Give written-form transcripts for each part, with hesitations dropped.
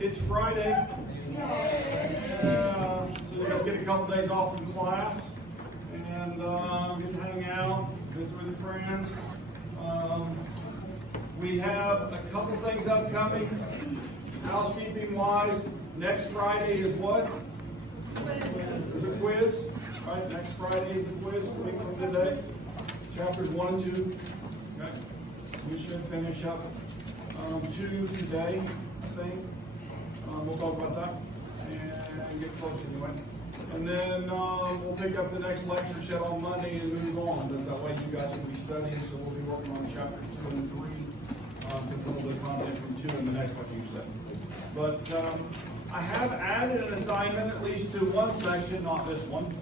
It's Friday. So you guys get a couple days off from class and get to hang out, visit with your friends. We have a couple things upcoming, housekeeping wise. Next Friday is what? The quiz. Right, next Friday is the quiz, a week from today. Chapters 1 and 2. Okay. We should finish up 2 today, I think. We'll talk about that and get close anyway. And then we'll pick up the next lecture set on Monday and move on. And that way you guys will be studying, so we'll be working on chapters 2 and 3. With a little bit of content from 2 in the next lecture set. But I have added an assignment at least to one section, not this one.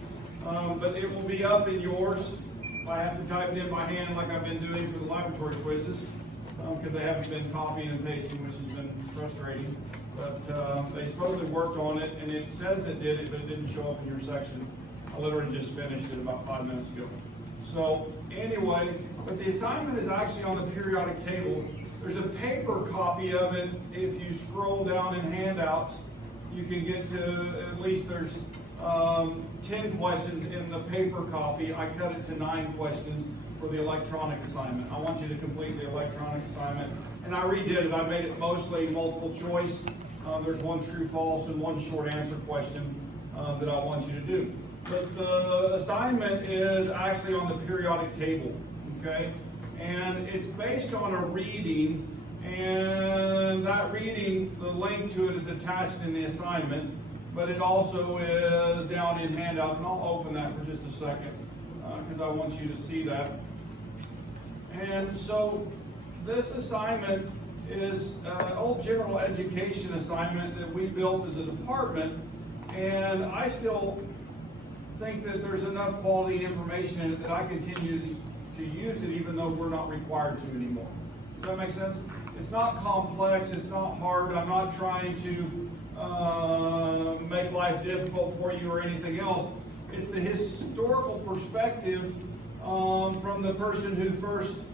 But it will be up in yours. I have to type it in by hand like I've been doing for the laboratory quizzes. Because they haven't been copying and pasting, which has been frustrating. But they supposedly worked on it, and it says it did it, but it didn't show up in your section. I literally just finished it about 5 minutes ago. So anyway, but the assignment is actually on the periodic table. There's a paper copy of it. If you scroll down in handouts, you can get to at least there's 10 questions in the paper copy. I cut it to 9 questions for the electronic assignment. I want you to complete the electronic assignment. And I redid it. I made it mostly multiple choice. There's one true, false, and one short answer question that I want you to do. But the assignment is actually on the periodic table, okay? And it's based on a reading, and that reading, the link to it is attached in the assignment, but it also is down in handouts, and I'll open that for just a second, because I want you to see that. And so this assignment is an old general education assignment that we built as a department, and I still think that there's enough quality information in it that I continue to use it even though we're not required to anymore. Does that make sense? It's not complex, it's not hard, I'm not trying to make life difficult for you or anything else. It's the historical perspective from the person who first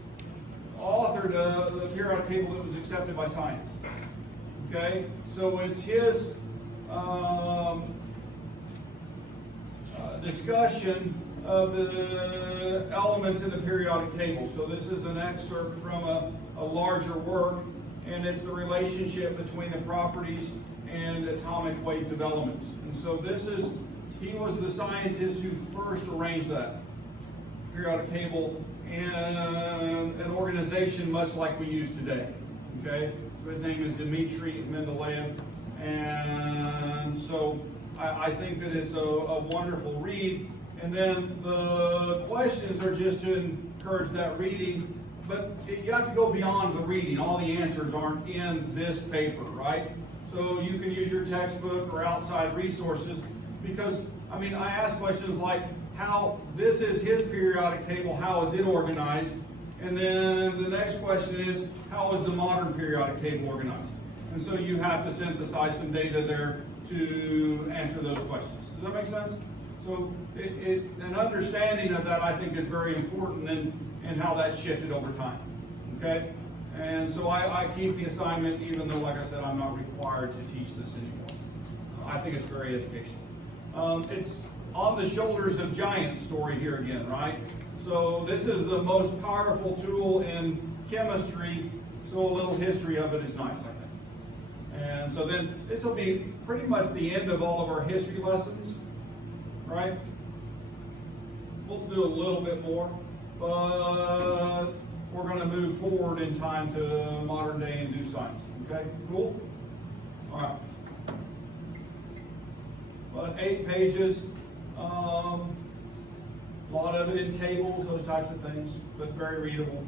authored the periodic table that was accepted by science. Okay, so it's his discussion of the elements in the periodic table. So this is an excerpt from a larger work, and it's the relationship between the properties and atomic weights of elements. And so he was the scientist who first arranged that periodic table in an organization much like we use today. Okay, so his name is Dmitri Mendeleev, and so I think that it's a wonderful read. And then the questions are just to encourage that reading, but you have to go beyond the reading. All the answers aren't in this paper, right? So you can use your textbook or outside resources, because, I mean, I ask questions like, how, this is his periodic table, how is it organized? And then the next question is, how is the modern periodic table organized? And so you have to synthesize some data there to answer those questions. Does that make sense? So an understanding of that, I think, is very important in how that's shifted over time. Okay? And so I keep the assignment, even though, like I said, I'm not required to teach this anymore. I think it's very educational. It's on the shoulders of giants story here again, right? So this is the most powerful tool in chemistry, so a little history of it is nice, I think. And so then this will be pretty much the end of all of our history lessons, right? We'll do a little bit more, but we're going to move forward in time to modern day and do science. Okay, cool? All right. About 8 pages. A lot of it in tables, those types of things, but very readable.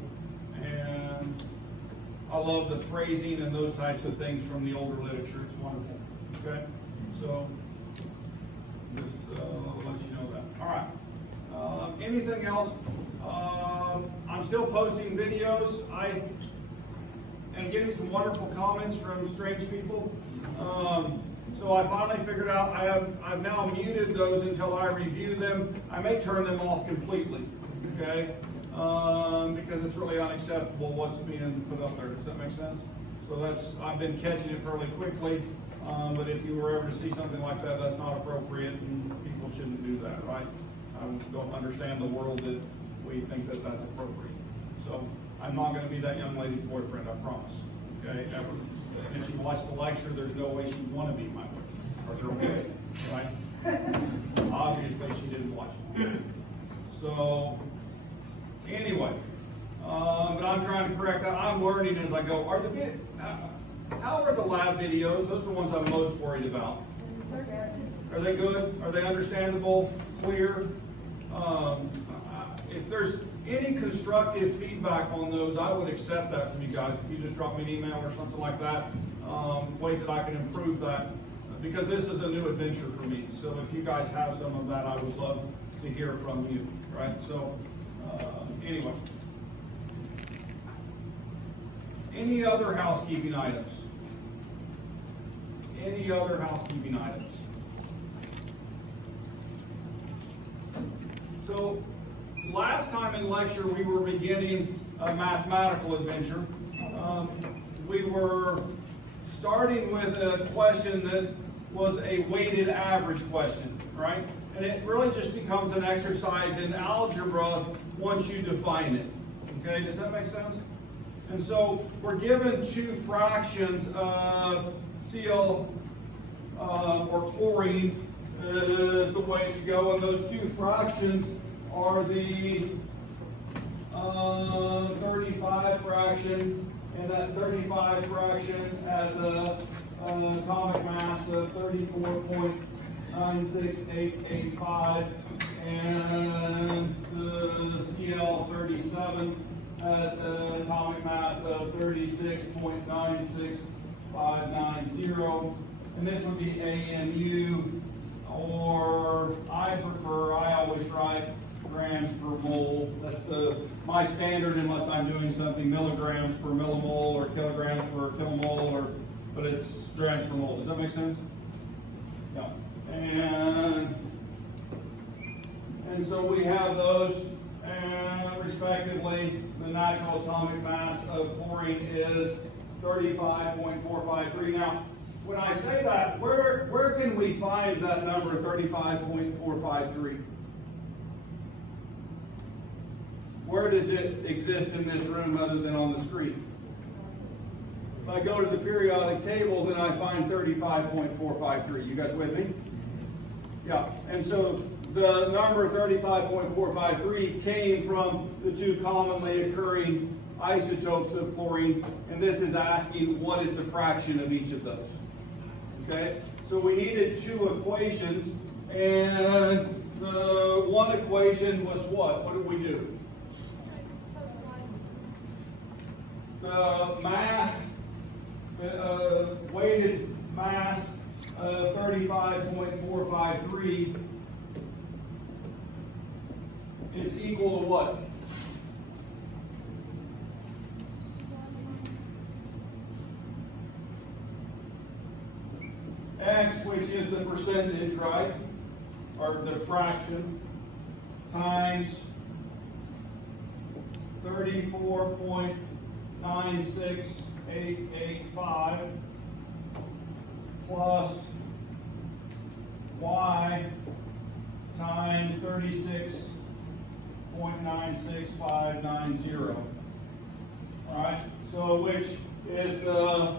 And I love the phrasing and those types of things from the older literature. It's wonderful. Okay, so just let you know that. All right. Anything else? I'm still posting videos. I am getting some wonderful comments from strange people. So I finally figured out I've now muted those until I review them. I may turn them off completely, okay? Because it's really unacceptable what's being put up there. Does that make sense? So I've been catching it fairly quickly, but if you were ever to see something like that, that's not appropriate, and people shouldn't do that, right? I don't understand the world that we think that that's appropriate. So I'm not gonna be that young lady's boyfriend, I promise, okay, ever. If she watched the lecture, there's no way she'd wanna be my boyfriend, or girlfriend, right? Obviously, she didn't watch it. So, anyway, but I'm trying to correct that. I'm learning as I go. How are the lab videos? Those are the ones I'm most worried about. Are they good? Are they understandable? Clear? If there's any constructive feedback on those, I would accept that from you guys. If you just drop me an email or something like that, ways that I can improve that. Because this is a new adventure for me. So if you guys have some of that, I would love to hear from you, right? So, anyway. Any other housekeeping items? Any other housekeeping items? So, last time in lecture, we were beginning a mathematical adventure. We were starting with a question that was a weighted average question, right? And it really just becomes an exercise in algebra once you define it. Okay, does that make sense? And so we're given two fractions of Cl or chlorine is the way to go, and those two fractions are the 35 fraction, and that 35 fraction has an atomic mass of 34.96885, and the Cl37 has an atomic mass of 36.96590, and this would be AMU, or I always write grams per mole. That's my standard, unless I'm doing something milligrams per millimole or kilograms per kilomole, but it's grams per mole. Does that make sense? Yeah. And so we have those, and respectively, the natural atomic mass of chlorine is 35.453. Now, when I say that, where can we find that number 35.453? Where does it exist in this room other than on the screen? If I go to the periodic table, then I find 35.453. You guys with me? Yeah, and so the number 35.453 came from the two commonly occurring isotopes of chlorine, and this is asking what is the fraction of each of those. Okay, so we needed two equations, and the one equation was what? What did we do? The mass, weighted mass of 35.453 is equal to what? X, which is the percentage, right? Or the fraction, times 34.96885 plus Y times 36.96590. All right, so which is the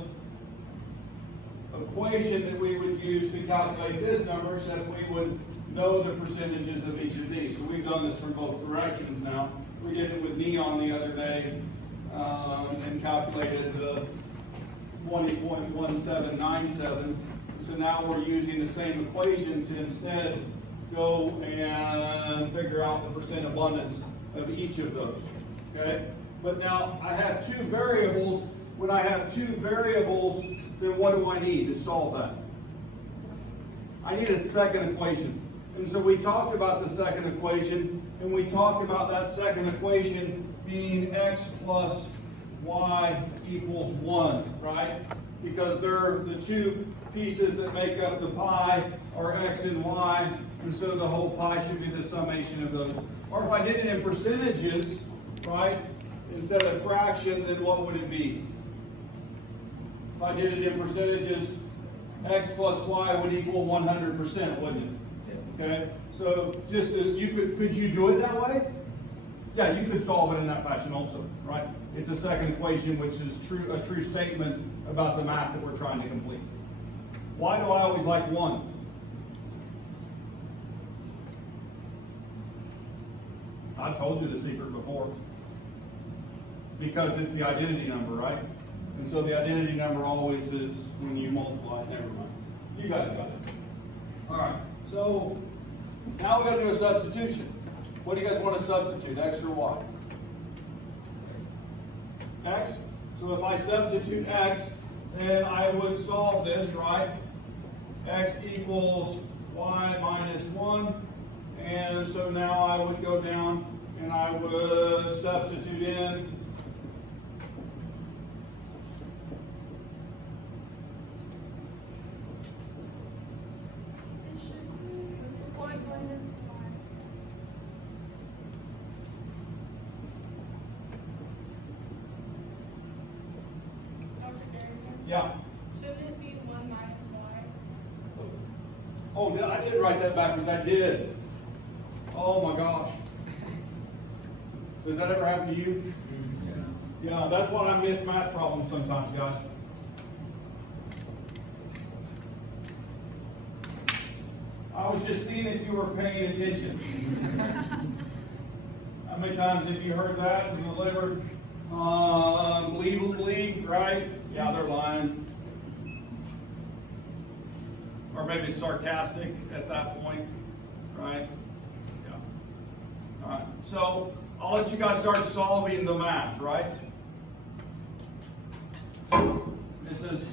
equation that we would use to calculate this number, except we would know the percentages of each of these. So we've done this from both directions now. We did it with neon the other day and calculated the 20.1797. So now we're using the same equation to instead go and figure out the percent abundance of each of those. Okay? But now I have two variables. When I have two variables, then what do I need to solve that? I need a second equation. And so we talked about the second equation, and we talked about that second equation being x plus y equals 1, right? Because they're the two pieces that make up the pie are x and y, and so the whole pie should be the summation of those. Or if I did it in percentages, right, instead of fraction, then what would it be? If I did it in percentages, x plus y would equal 100%, wouldn't it? Okay, so just could you do it that way? Yeah, you could solve it in that fashion also, right? It's a second equation, which is a true statement about the math that we're trying to complete. Why do I always like 1? I've told you the secret before. Because it's the identity number, right? And so the identity number always is when you multiply. Never mind. You guys got it. All right. So now we got to do a substitution. What do you guys want to substitute, x or y? X. So if I substitute x, then I would solve this, right? X equals y minus 1. And so now I would go down and I would substitute in yeah. Shouldn't it be 1 minus y? Oh, I did write that backwards. I did. Oh my gosh. Does that ever happen to you? Yeah, that's why I miss math problems sometimes, guys. I was just seeing if you were paying attention. How many times have you heard that delivered unbelievably, right? Yeah, they're lying. Or maybe it's sarcastic at that point, right? Yeah. All right, so I'll let you guys start solving the math, right? This is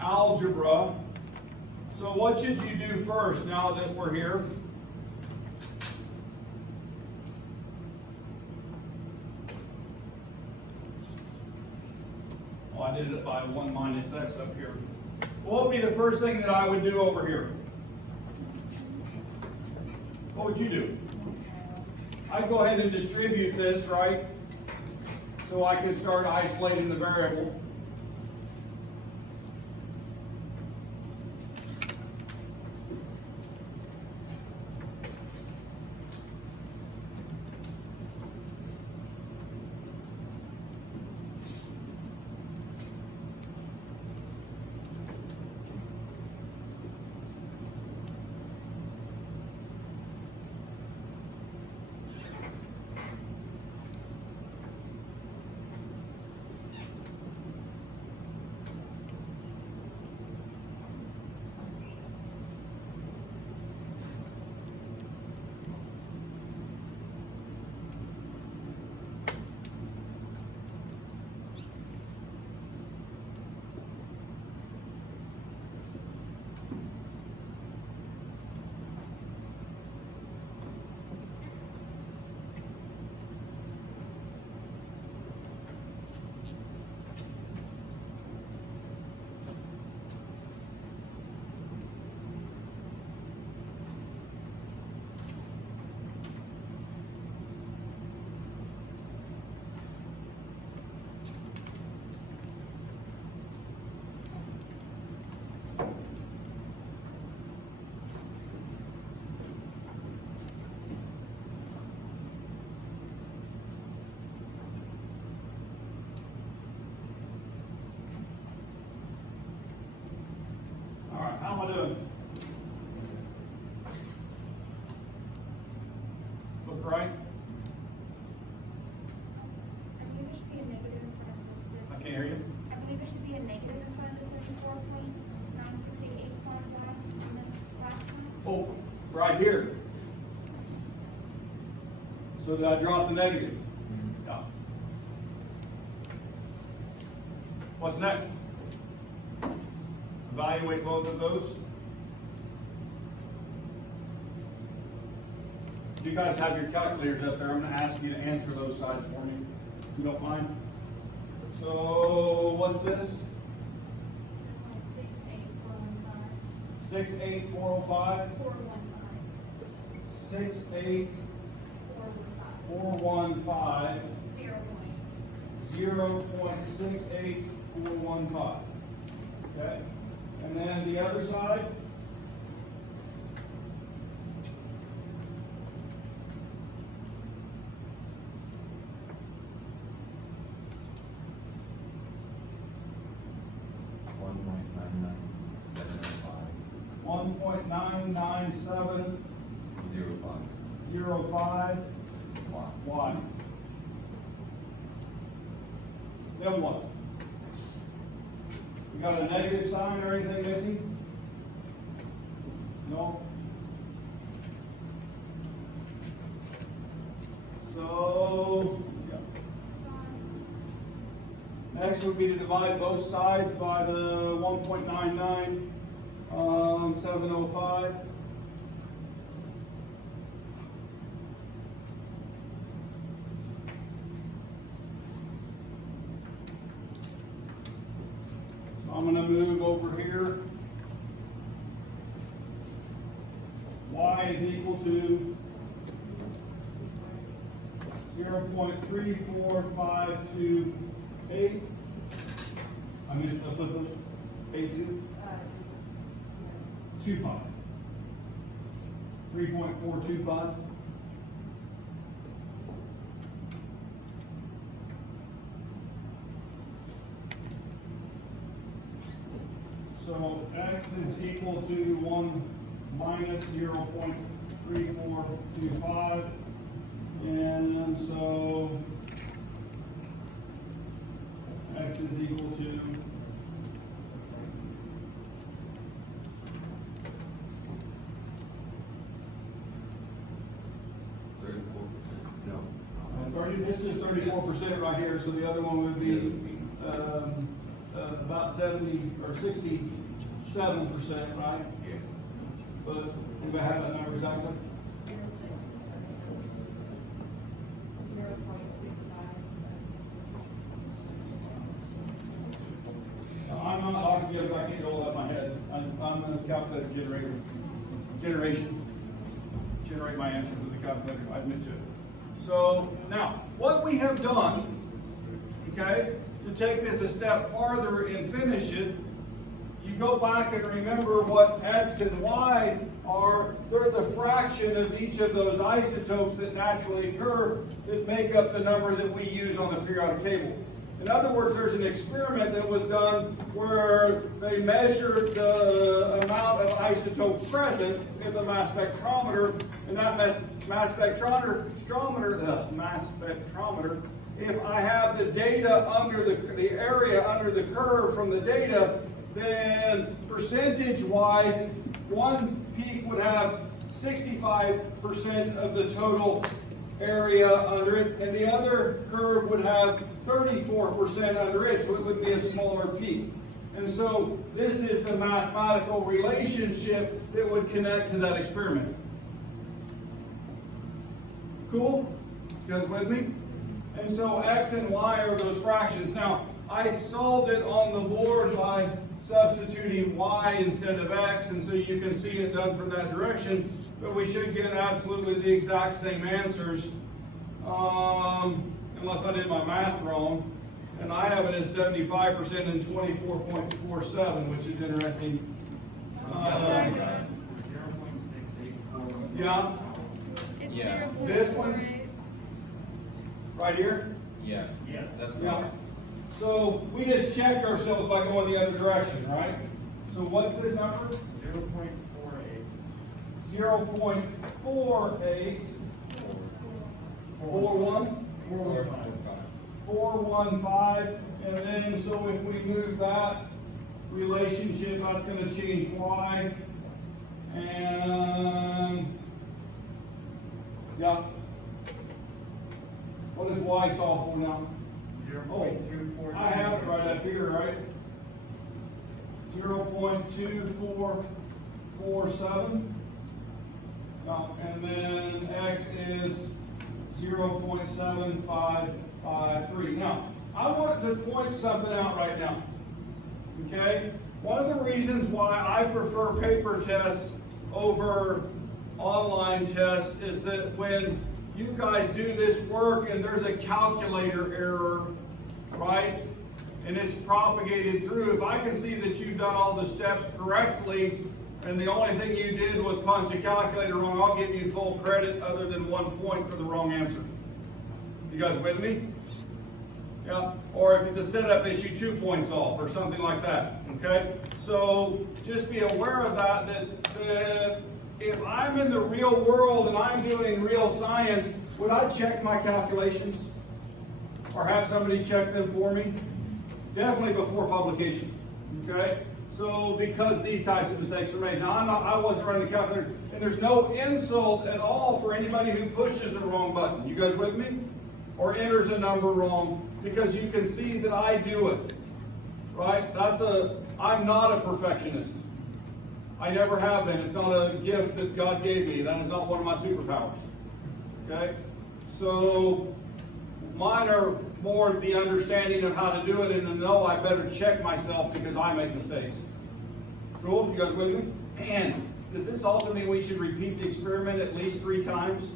algebra. So what should you do first now that we're here? Well, I did it by 1 minus x up here. What would be the first thing that I would do over here? What would you do? I'd go ahead and distribute this, right? So I could start isolating the variable. How am I doing? Look right? I believe there should be a negative in front of the. I can't hear you. I believe there should be a negative in front of the 34.9688.5 on the last one. Oh, right here. So did I drop the negative? Yeah. What's next? Evaluate both of those. You guys have your calculators up there. I'm going to ask you to answer those sides for me, if you don't mind. So, what's this? 68415. 68405. 415. 68415. 0.6845. 415. Okay? And then the other side. $1.99705. Why? Then what? You got a negative sign or anything missing? No? So, yeah. Next would be to divide both sides by the 1.99705. I'm going to move over here. Y is equal to 0.34528. I missed the flip those. 82? 25. 3.425. So x is equal to 1 minus 0.3425, and so x is equal to this is 34% right here, so the other one would be about 70 or 67%, right? Yeah. But do I have that number exactly? I'm not altogether, I can't roll out my head. I'm a calculator generate my answers with the calculator, I admit to it. So now, what we have done, okay, to take this a step farther and finish it, you go back and remember what X and Y are. They're the fraction of each of those isotopes that naturally occur that make up the number that we use on the periodic table. In other words, there's an experiment that was done where they measured the amount of isotope present in the mass spectrometer, and that mass spectrometer, if I have the data under the area under the curve from the data, then percentage-wise, one peak would have 65% of the total area under it, and the other curve would have 34% under it, so it would be a smaller peak. And so this is the mathematical relationship that would connect to that experiment. Cool? You guys with me? And so X and Y are those fractions. Now, I solved it on the board by substituting Y instead of X, and so you can see it done from that direction, but we should get absolutely the exact same answers, unless I did my math wrong. And I have it as 75% and 24.47, which is interesting. Yeah. Yeah. This one? Right here? Yeah. Yes. That's Yeah. right. So we just checked ourselves by going the other direction, right? So what's this number? 0.48. 0.48. 41? 415. And then, so if we move that relationship, that's going to change Y. And, yeah. What does Y solve for now? 0.24. I have it right up here, right? 0.2447. And then X is 0.7553. Now, I want to point something out right now. Okay? One of the reasons why I prefer paper tests over online tests is that when you guys do this work and there's a calculator error, right? and it's propagated through, if I can see that you've done all the steps correctly, and the only thing you did was punch the calculator wrong, I'll give you full credit other than 1 point for the wrong answer. You guys with me? Yeah. Or if it's a setup issue, 2 points off or something like that. Okay? So just be aware of that if I'm in the real world and I'm doing real science, would I check my calculations? Or have somebody check them for me? Definitely before publication. Okay? So, because these types of mistakes are made. Now, I wasn't running the calculator, and there's no insult at all for anybody who pushes the wrong button. You guys with me? Or enters a number wrong, because you can see that I do it. Right? I'm not a perfectionist. I never have been. It's not a gift that God gave me. That is not one of my superpowers. Okay? So, mine are more the understanding of how to do it and to know I better check myself because I make mistakes. Cool? You guys with me? And does this also mean we should repeat the experiment at least 3 times?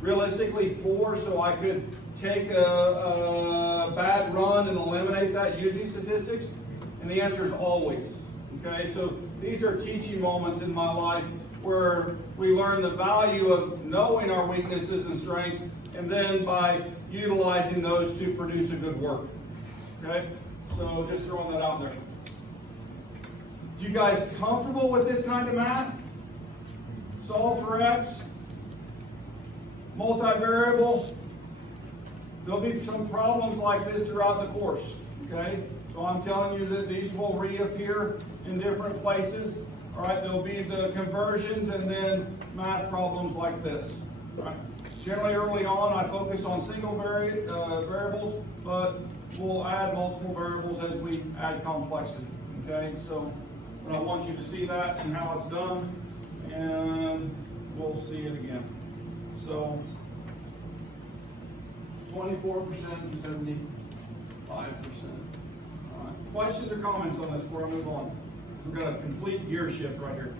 Realistically 4, so I could take a bad run and eliminate that using statistics? And the answer is always. Okay, so these are teaching moments in my life where we learn the value of knowing our weaknesses and strengths, and then by utilizing those to produce a good work. Okay, so just throwing that out there. You guys comfortable with this kind of math? Solve for X, multivariable. There'll be some problems like this throughout the course. Okay, so I'm telling you that these will reappear in different places. All right, there'll be the conversions and then math problems like this. All right. Generally early on I focus on single variables, but we'll add multiple variables as we add complexity. Okay, so but I want you to see that and how it's done, and we'll see it again. So 24% and 75%. All right. Questions or comments on this before I move on? We've got a complete gear shift right here.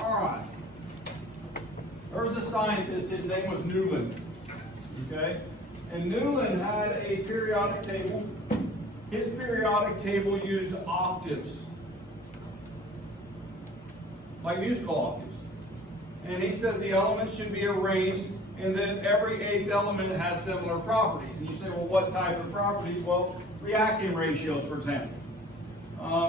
All right. There was a scientist, his name was Newland. Okay? And Newland had a periodic table. His periodic table used octaves, like musical octaves. And he says the elements should be arranged and that every 8th element has similar properties. And you say, well, what type of properties? Well, reacting ratios, for example.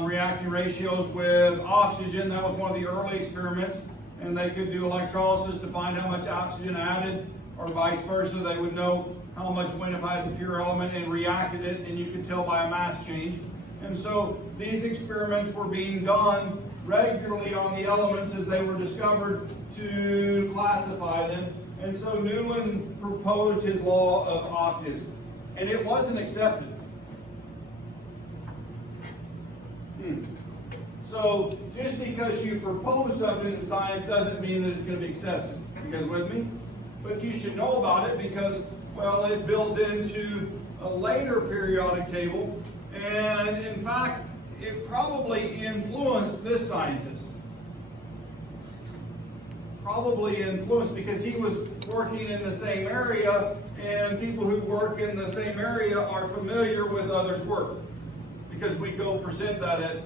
Reacting ratios with oxygen, that was one of the early experiments, and they could do electrolysis to find how much oxygen added, or vice versa. They would know how much went if I had the pure element and reacted it, and you could tell by a mass change. And so these experiments were being done regularly on the elements as they were discovered to classify them. And so Newland proposed his law of octaves, and it wasn't accepted. So just because you propose something in science doesn't mean that it's going to be accepted. You guys with me? But you should know about it because, well, it built into a later periodic table, and in fact, it probably influenced this scientist. Probably influenced because he was working in the same area, and people who work in the same area are familiar with others' work because we go present that at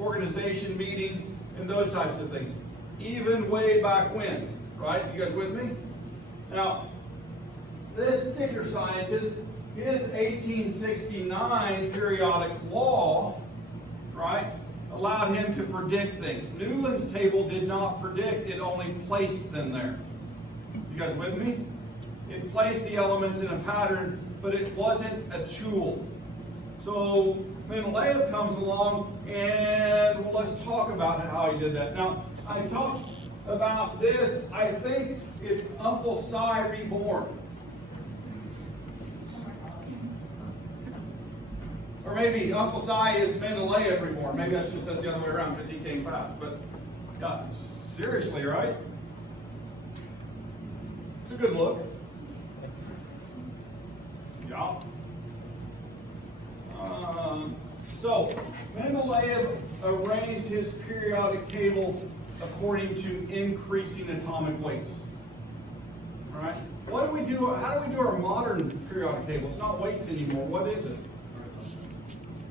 organization meetings and those types of things, even way back when, right? You guys with me? Now, this particular scientist, his 1869 periodic law, right, allowed him to predict things. Newland's table did not predict, it only placed them there. You guys with me? It placed the elements in a pattern, but it wasn't a tool. So Mendeleev comes along, and well, let's talk about how he did that. Now, I talked about this, I think it's Uncle Si reborn. Or maybe Uncle Si is Mendeleev reborn. Maybe I should have said it the other way around because he came fast. But God, seriously, right? It's a good look. Yeah. So, Mendeleev arranged his periodic table according to increasing atomic weights. All right? What do we do? How do we do our modern periodic table? It's not weights anymore. What is it?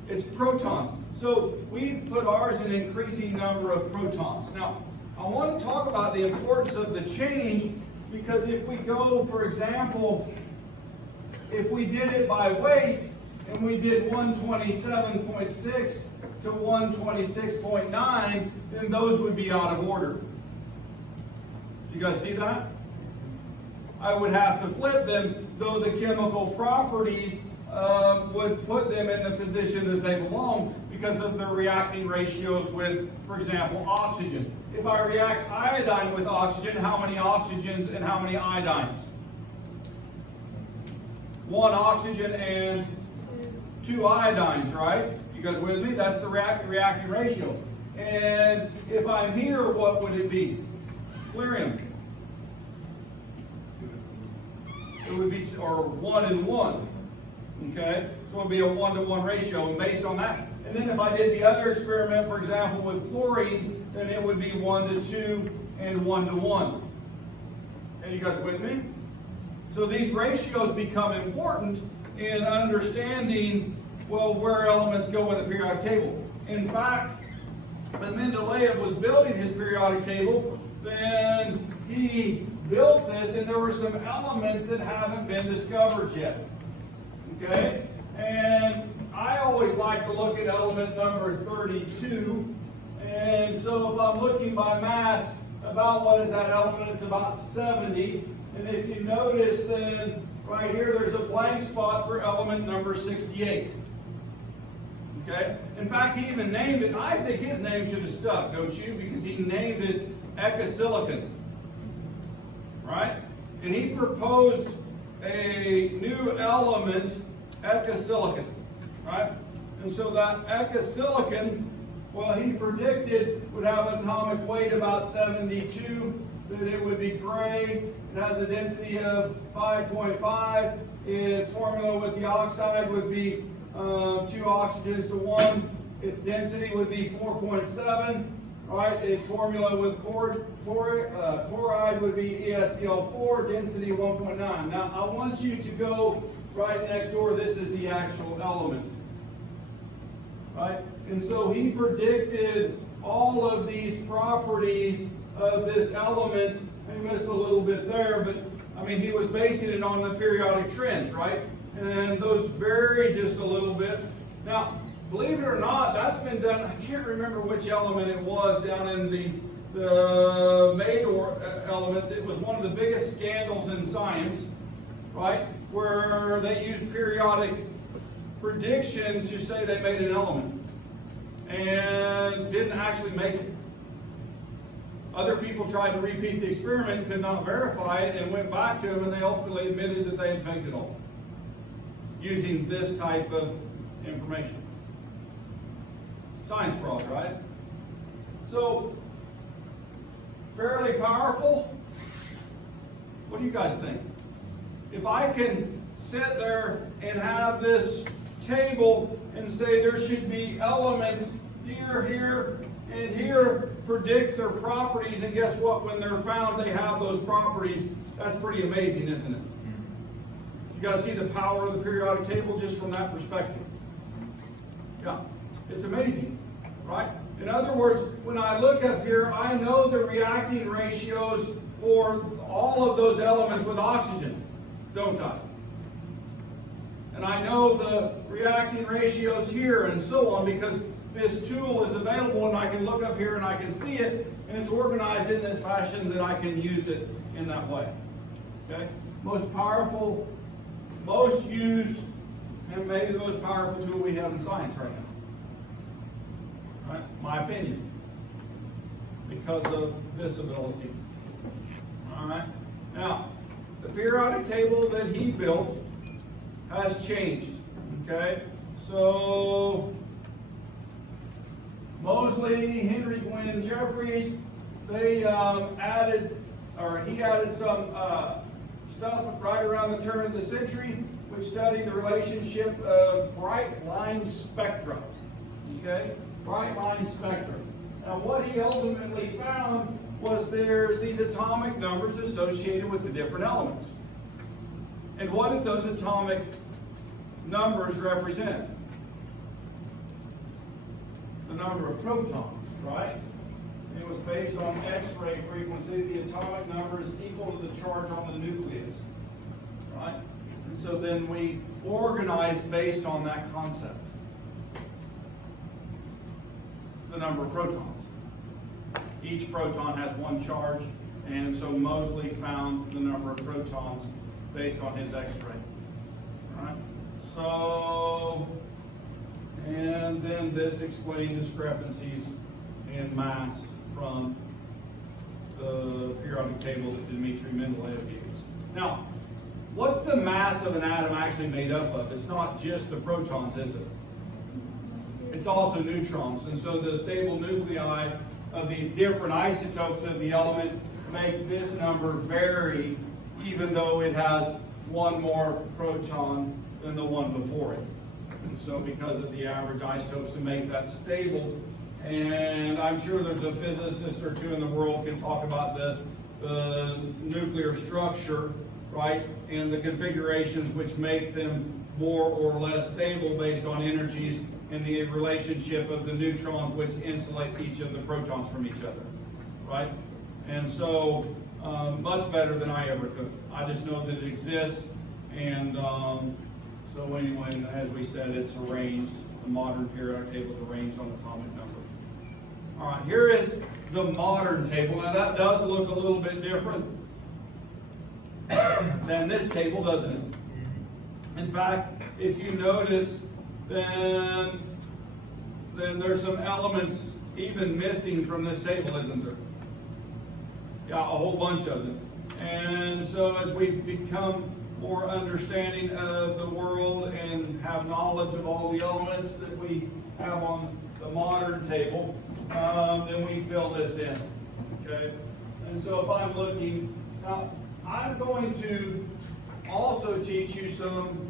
It's protons. So we put ours in increasing number of protons. Now, I want to talk about the importance of the change, because if we go, for example, if we did it by weight, and we did 127.6 to 126.9, then those would be out of order. You guys see that? I would have to flip them, though the chemical properties would put them in the position that they belong because of the reacting ratios with, for example, oxygen. If I react iodine with oxygen, how many oxygens and how many iodines? One oxygen and two iodines, right? You guys with me? That's the reacting ratio. And if I'm here, what would it be? Chlorine. It would be, or 1 and 1. Okay? So it would be a 1-to-1 ratio, and based on that. And then if I did the other experiment, for example, with chlorine, then it would be 1-to-2 and 1-to-1. Okay, you guys with me? So these ratios become important in understanding, well, where elements go in the periodic table. In fact, when Mendeleev was building his periodic table, then he built this, and there were some elements that haven't been discovered yet. Okay? And I always like to look at element number 32. And so if I'm looking by mass, about what is that element? It's about 70. And if you notice, then right here there's a blank spot for element number 68. Okay? In fact, he even named it. I think his name should have stuck, don't you? Because he named it ecosilicon. Right? And he proposed a new element, ecosilicon. Right? And so that ecosilicon, well, he predicted would have an atomic weight about 72, that it would be gray. It has a density of 5.5. Its formula with the oxide would be 2 oxygens to 1. Its density would be 4.7. Right? Its formula with chloride would be ESCl4, density 1.9. Now, I want you to go right next door. This is the actual element. Right? And so he predicted all of these properties of this element. I missed a little bit there, but I mean, he was basing it on the periodic trend, right? And those vary just a little bit. Now, believe it or not, that's been done. I can't remember which element it was down in the Mador elements. It was one of the biggest scandals in science, right? Where they used periodic prediction to say they made an element and didn't actually make it. Other people tried to repeat the experiment, could not verify it, and went back to them, and they ultimately admitted that they had faked it all using this type of information. Science fraud, right? So, fairly powerful. What do you guys think? If I can sit there and have this table and say there should be elements here, here, and here, predict their properties, and guess what? When they're found, they have those properties. That's pretty amazing, isn't it? You guys see the power of the periodic table just from that perspective. Yeah, it's amazing, right? In other words, when I look up here, I know the reacting ratios for all of those elements with oxygen, don't I? And I know the reacting ratios here and so on, because this tool is available and I can look up here and I can see it, and it's organized in this fashion that I can use it in that way. Okay? Most powerful, most used, and maybe the most powerful tool we have in science right now. Right? My opinion. Because of this ability. Alright? Now, the periodic table that he built has changed. Okay? So, Moseley, Henry Gwynn, Jeffries, they he added some stuff right around the turn of the century, which studied the relationship of bright line spectra. Okay? Bright line spectrum. Now what he ultimately found was there's these atomic numbers associated with the different elements. And what did those atomic numbers represent? The number of protons, right? It was based on X-ray frequency. The atomic number is equal to the charge on the nucleus, right? And so then we organize based on that concept. The number of protons. Each proton has one charge, and so Moseley found the number of protons based on his X-ray. Right? So, and then this explained discrepancies in mass from the periodic table that Dmitri Mendeleev used. Now, what's the mass of an atom actually made up of? It's not just the protons, is it? It's also neutrons. And so the stable nuclei of the different isotopes of the element make this number vary, even though it has one more proton than the one before it. And so because of the average isotopes to make that stable, and I'm sure there's a physicist or two in the world can talk about the nuclear structure, right, and the configurations which make them more or less stable based on energies and the relationship of the neutrons which insulate each of the protons from each other, right? And so, much better than I ever could. I just know that it exists, and so anyway, as we said, it's arranged, the modern periodic table is arranged on atomic number. All right, here is the modern table. Now that does look a little bit different than this table, doesn't it? In fact, if you notice, then there's some elements even missing from this table, isn't there? Yeah, a whole bunch of them. And so as we become more understanding of the world and have knowledge of all the elements that we have on the modern table, then we fill this in, okay? And so if I'm looking, now I'm going to also teach you some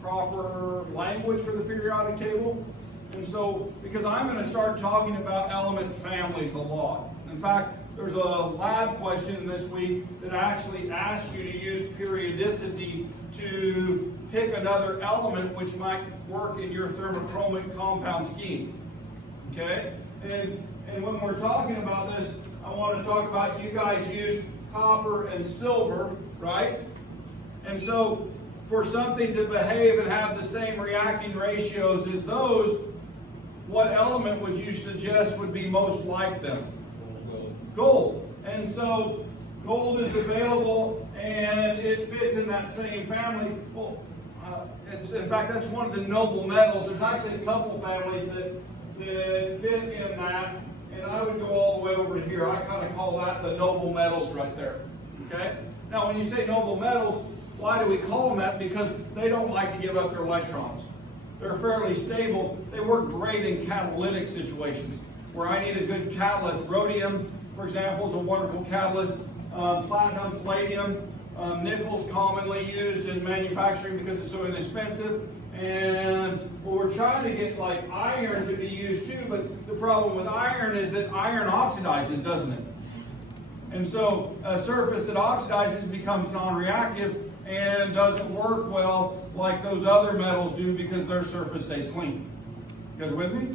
proper language for the periodic table. And so, because I'm going to start talking about element families a lot. In fact, there's a lab question this week that actually asks you to use periodicity to pick another element which might work in your thermochromic compound scheme. Okay? And when we're talking about this, I want to talk about, you guys use copper and silver, right? And so, for something to behave and have the same reacting ratios as those, what element would you suggest would be most like them? Gold. And so gold is available and it fits in that same family. Well, in fact, that's one of the noble metals. There's actually a couple families that fit in that, and I would go all the way over to here. I kind of call that the noble metals right there. Okay? Now, when you say noble metals, why do we call them that? Because they don't like to give up their electrons. They're fairly stable. They work great in catalytic situations where I need a good catalyst. Rhodium, for example, is a wonderful catalyst. Platinum, palladium, nickel's commonly used in manufacturing because it's so inexpensive. And we're trying to get like iron to be used too, but the problem with iron is that iron oxidizes, doesn't it? And so a surface that oxidizes becomes non-reactive and doesn't work well like those other metals do because their surface stays clean. You guys with me?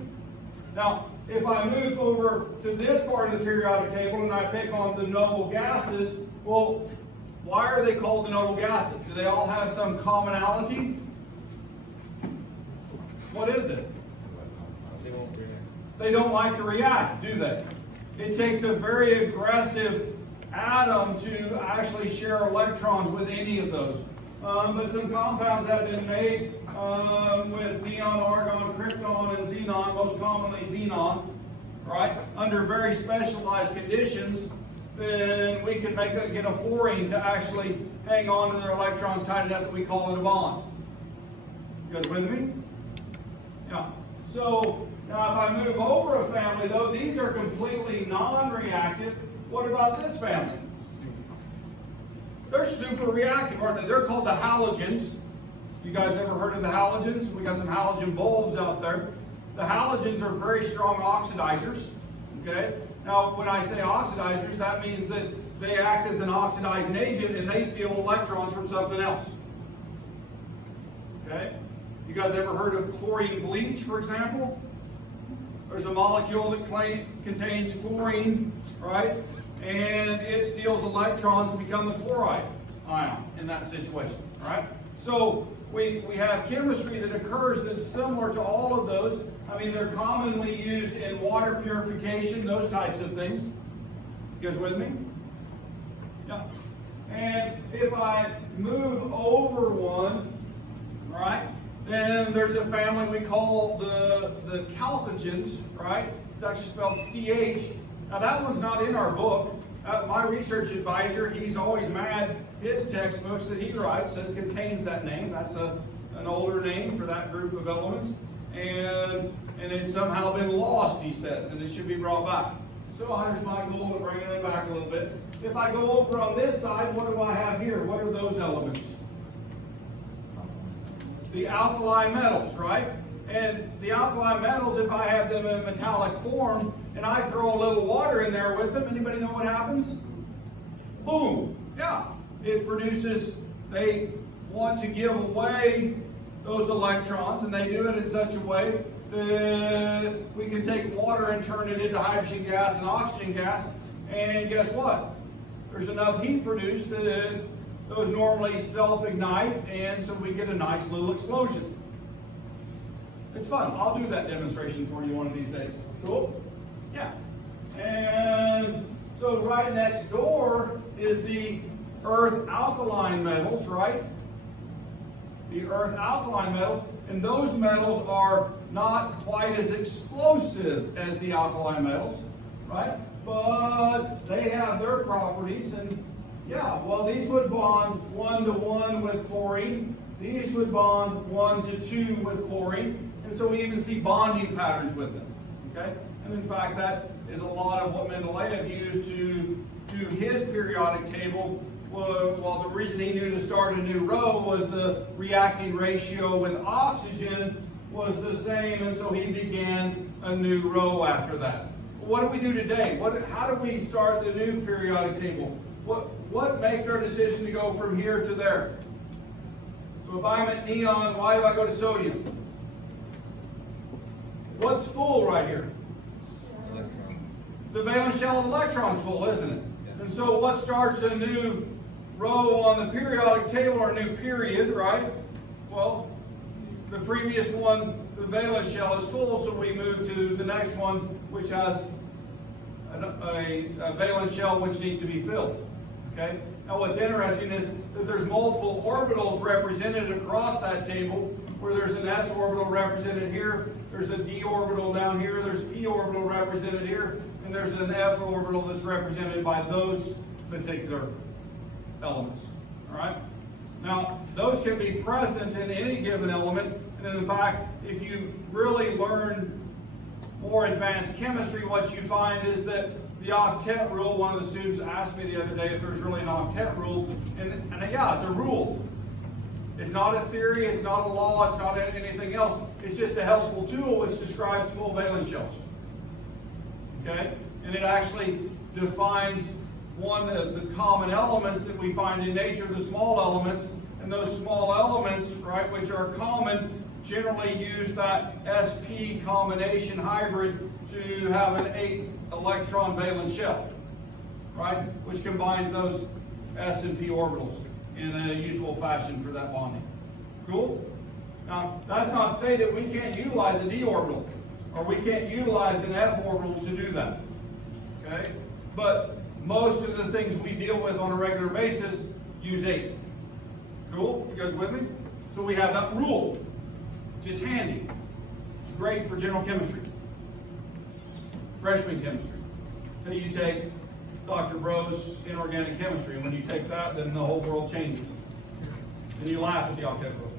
Now, if I move over to this part of the periodic table and I pick on the noble gases, well, why are they called the noble gases? Do they all have some commonality? What is it? They won't react. They don't like to react, do they? It takes a very aggressive atom to actually share electrons with any of those. But some compounds have been made with neon, argon, krypton, and xenon, most commonly xenon, right? Under very specialized conditions, then we can get a fluorine to actually hang on to their electrons tight enough that we call it a bond. You guys with me? Yeah. So now if I move over a family, though, these are completely non-reactive. What about this family? They're super reactive, aren't they? They're called the halogens. You guys ever heard of the halogens? We got some halogen bulbs out there. The halogens are very strong oxidizers. Okay? Now, when I say oxidizers, that means that they act as an oxidizing agent and they steal electrons from something else. Okay? You guys ever heard of chlorine bleach, for example? There's a molecule that contains chlorine, right? And it steals electrons to become the chloride ion in that situation, right? So we have chemistry that occurs that's similar to all of those. I mean, they're commonly used in water purification, those types of things. You guys with me? Yeah. And if I move over one, right, then there's a family we call the chalcogens, right? It's actually spelled CH. Now that one's not in our book. My research advisor, he's always mad. His textbooks that he writes says contains that name. That's an older name for that group of elements. And it's somehow been lost, he says, and it should be brought back. So here's my goal of bringing it back a little bit. If I go over on this side, what do I have here? What are those elements? The alkali metals, right? And the alkali metals, if I have them in metallic form, and I throw a little water in there with them, anybody know what happens? Boom. Yeah. It produces, they want to give away those electrons, and they do it in such a way that we can take water and turn it into hydrogen gas and oxygen gas, and guess what? There's enough heat produced that those normally self-ignite, and so we get a nice little explosion. It's fun. I'll do that demonstration for you one of these days. Cool? Yeah. And so right next door is the earth alkaline metals, right? The earth alkaline metals, and those metals are not quite as explosive as the alkaline metals, right? But they have their properties, and yeah, well, these would bond 1 to 1 with chlorine. These would bond 1 to 2 with chlorine, and so we even see bonding patterns with them. Okay, and in fact, that is a lot of what Mendeleev used to do his periodic table. Well, the reason he knew to start a new row was the reacting ratio with oxygen was the same, and so he began a new row after that. What do we do today? How do we start the new periodic table? What makes our decision to go from here to there? So if I'm at neon, why do I go to sodium? What's full right here? Electron. The valence shell of electrons full, isn't it? And so what starts a new row on the periodic table, or a new period, right? Well, the previous one, the valence shell is full, so we move to the next one, which has a valence shell which needs to be filled. Okay? Now what's interesting is that there's multiple orbitals represented across that table, where there's an s orbital represented here, there's a d orbital down here, there's p orbital represented here, and there's an f orbital that's represented by those particular elements. All right? Now, those can be present in any given element, and in fact, if you really learn more advanced chemistry, what you find is that the octet rule, one of the students asked me the other day if there's really an octet rule, and yeah, it's a rule. It's not a theory, it's not a law, it's not anything else. It's just a helpful tool which describes full valence shells. Okay? And it actually defines one of the common elements that we find in nature, the small elements, and those small elements, right, which are common, generally use that sp combination hybrid to have an 8-electron valence shell, right, which combines those s and p orbitals in a usual fashion for that bonding. Cool? Now, that's not to say that we can't utilize a d orbital, or we can't utilize an f orbital to do that. Okay? But most of the things we deal with on a regular basis use 8. Cool? You guys with me? So we have that rule. Just handy. It's great for general chemistry. Freshman chemistry. Then you take Dr. Bro's inorganic chemistry, and when you take that, then the whole world changes. And you laugh at the octet rule.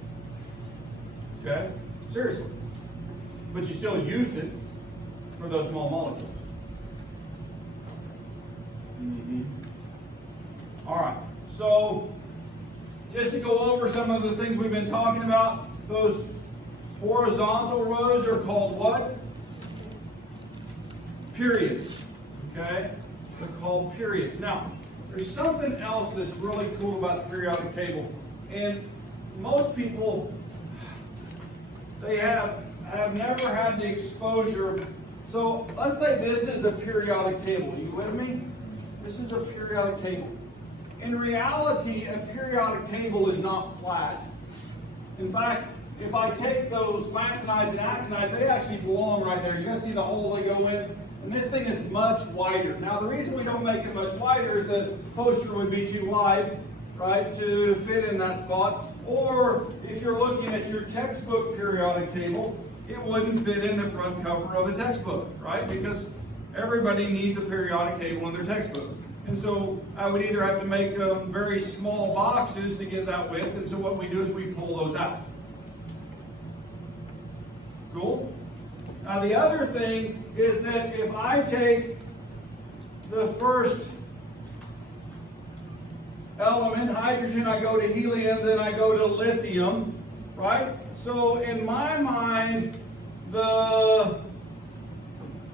Okay? Seriously. But you still use it for those small molecules. All right. So, just to go over some of the things we've been talking about, those Horizontal rows are called what? Periods. Okay? They're called periods. Now, there's something else that's really cool about the periodic table. And most people, they have never had the exposure. So let's say this is a periodic table. Are you with me? This is a periodic table. In reality, a periodic table is not flat. In fact, if I take those lanthanides and actinides, they actually belong right there. You guys see the hole they go in? And this thing is much wider. Now, the reason we don't make it much wider is the poster would be too wide, right, to fit in that spot. Or if you're looking at your textbook periodic table, it wouldn't fit in the front cover of a textbook, right? Because everybody needs a periodic table in their textbook. And so I would either have to make very small boxes to get that width, and so what we do is we pull those out. Cool? Now the other thing is that if I take the first element, hydrogen, I go to helium, then I go to lithium, right? So in my mind,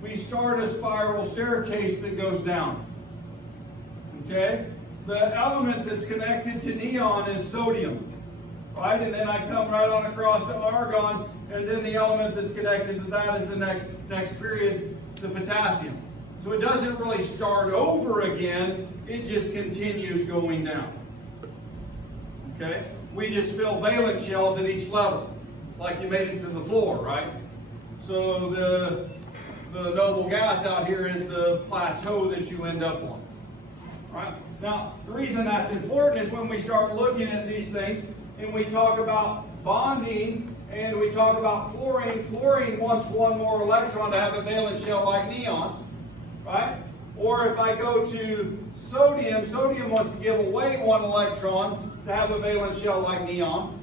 we start a spiral staircase that goes down. Okay? The element that's connected to neon is sodium, right? And then I come right on across to argon, and then the element that's connected to that is the next period, the potassium. So it doesn't really start over again, it just continues going down. Okay? We just fill valence shells at each level. It's like you made it to the floor, right? So the noble gas out here is the plateau that you end up on. Right? Now, the reason that's important is when we start looking at these things and we talk about bonding and we talk about fluorine. Fluorine wants one more electron to have a valence shell like neon, right? Or if I go to sodium, sodium wants to give away one electron to have a valence shell like neon.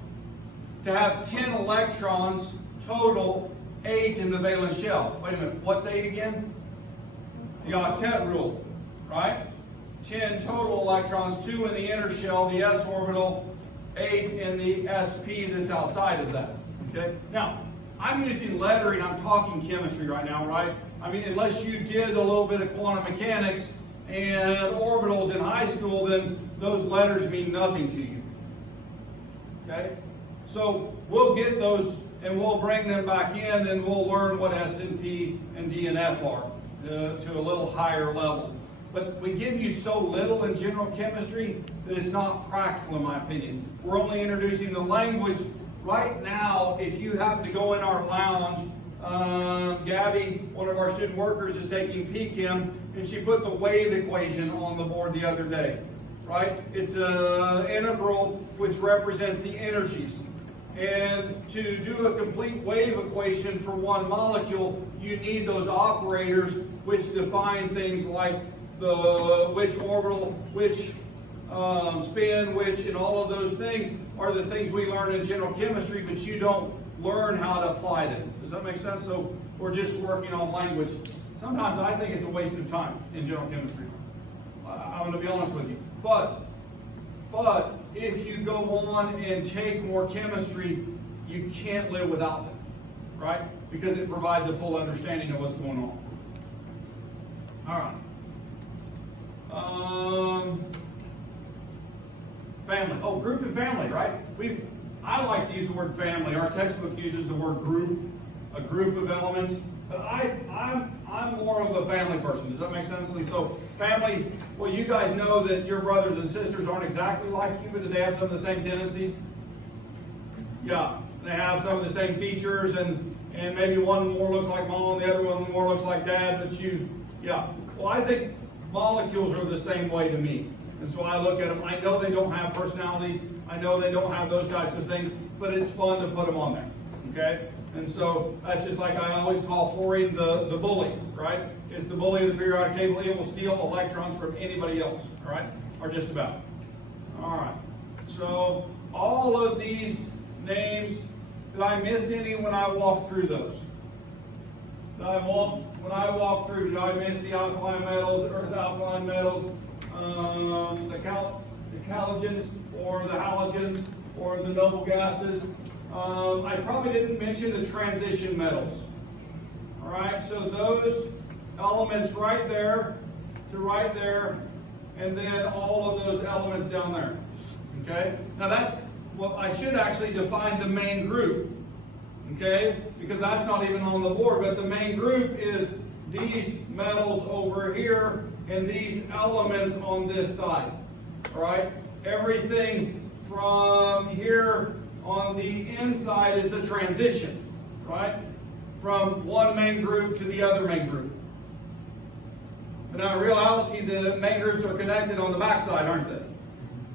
To have 10 electrons total, 8 in the valence shell. Wait a minute, what's 8 again? The octet rule, right? 10 total electrons, 2 in the inner shell, the s orbital, 8 in the sp that's outside of that. Okay? Now, I'm using lettering, I'm talking chemistry right now, right? I mean, unless you did a little bit of quantum mechanics and orbitals in high school, then those letters mean nothing to you. Okay? So we'll get those and we'll bring them back in and we'll learn what S and P and D and F are to a little higher level. But we give you so little in general chemistry that it's not practical in my opinion. We're only introducing the language. Right now, if you happen to go in our lounge, Gabby, one of our student workers, is taking PChem, and she put the wave equation on the board the other day, right? It's an integral which represents the energies. And to do a complete wave equation for one molecule, you need those operators which define things like which orbital, which spin, which, and all of those things are the things we learn in general chemistry, but you don't learn how to apply them. Does that make sense? So we're just working on language. Sometimes I think it's a waste of time in general chemistry. I'm going to be honest with you. But if you go on and take more chemistry, you can't live without them, right? Because it provides a full understanding of what's going on. All right. Family. Oh, group and family, right? I like to use the word family. Our textbook uses the word group, a group of elements. But I'm more of a family person. Does that make sense? So family, well, you guys know that your brothers and sisters aren't exactly like you, but do they have some of the same tendencies? Yeah, they have some of the same features, and maybe one more looks like mom, the other one more looks like dad, but yeah. Well, I think molecules are the same way to me. And so I look at them, I know they don't have personalities, I know they don't have those types of things, but it's fun to put them on there, okay? And so that's just like I always call fluorine the bully, right? It's the bully of the periodic table. It will steal electrons from anybody else, all right? Or just about. All right. So all of these names, did I miss any when I walked through those? When I walked through, did I miss the alkaline metals, earth alkaline metals, the halogens, or the halogens, or the noble gases? I probably didn't mention the transition metals. All right, so those elements right there to right there, and then all of those elements down there. Okay, now that's well, I should actually define the main group. Okay, because that's not even on the board, but the main group is these metals over here and these elements on this side. All right, everything from here on the inside is the transition, right? From one main group to the other main group. But now in reality, the main groups are connected on the backside, aren't they?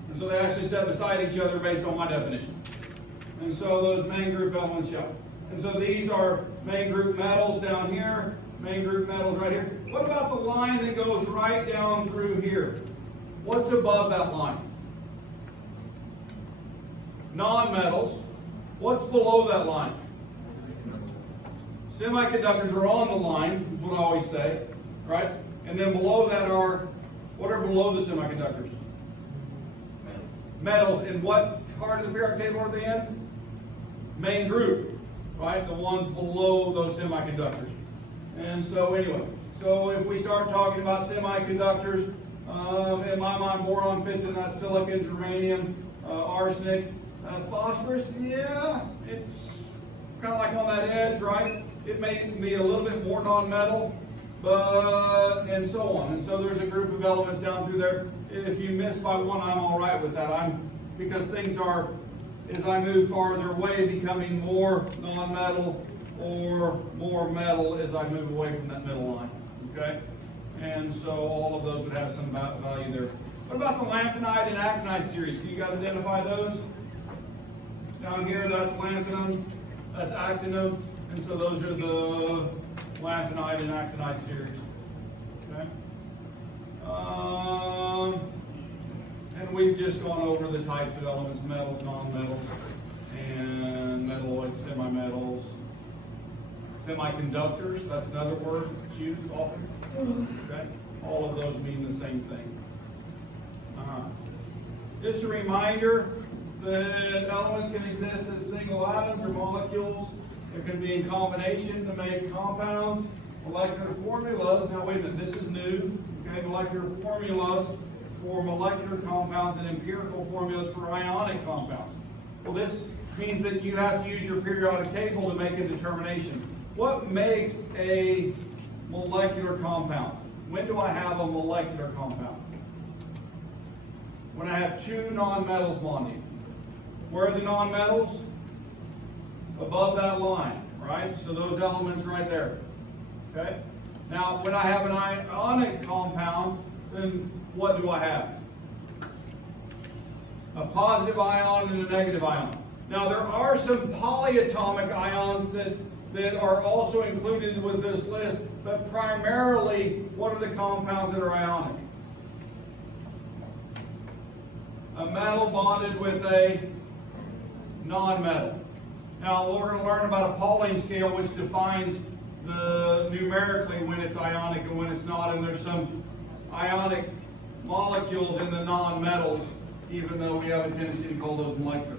And so they actually sit beside each other based on my definition. And so those main group elements show. And so these are main group metals down here, main group metals right here. What about the line that goes right down through here? What's above that line? Non-metals. What's below that line? Semiconductors are on the line, is what I always say, right? And then below that are, what are below the semiconductors? Metals. And what part of the periodic table are they in? Main group, right? The ones below those semiconductors. And so anyway, so if we start talking about semiconductors, in my mind, boron fits in that silicon, germanium, arsenic, phosphorus, yeah, it's kind of like on that edge, right? It may be a little bit more non-metal, but, and so on. And so there's a group of elements down through there. If you miss by one, I'm all right with that. Because things are, as I move farther away, becoming more non-metal or more metal as I move away from that middle line, okay? And so all of those would have some value there. What about the lanthanide and actinide series? Can you guys identify those? Down here, that's lanthanum, that's actinium, and so those are the lanthanide and actinide series. Okay. And we've just gone over the types of elements: metals, non-metals, and metalloids, semi-metals, semiconductors. That's another word that's used often. Okay. All of those mean the same thing. Just a reminder that elements can exist as single atoms or molecules. It can be in combination to make compounds. Molecular formulas, now wait a minute, this is new. Okay, molecular formulas for molecular compounds and empirical formulas for ionic compounds. Well, this means that you have to use your periodic table to make a determination. What makes a molecular compound? When do I have a molecular compound? When I have two nonmetals bonding. Where are the nonmetals? Above that line, right? So those elements right there. Okay? Now, when I have an ionic compound, then what do I have? A positive ion and a negative ion. Now, there are some polyatomic ions that are also included with this list, but primarily, what are the compounds that are ionic? A metal bonded with a non-metal. Now, we're going to learn about a Pauling scale, which defines numerically when it's ionic and when it's not, and there's some ionic molecules in the non-metals, even though we have a tendency to call those molecular.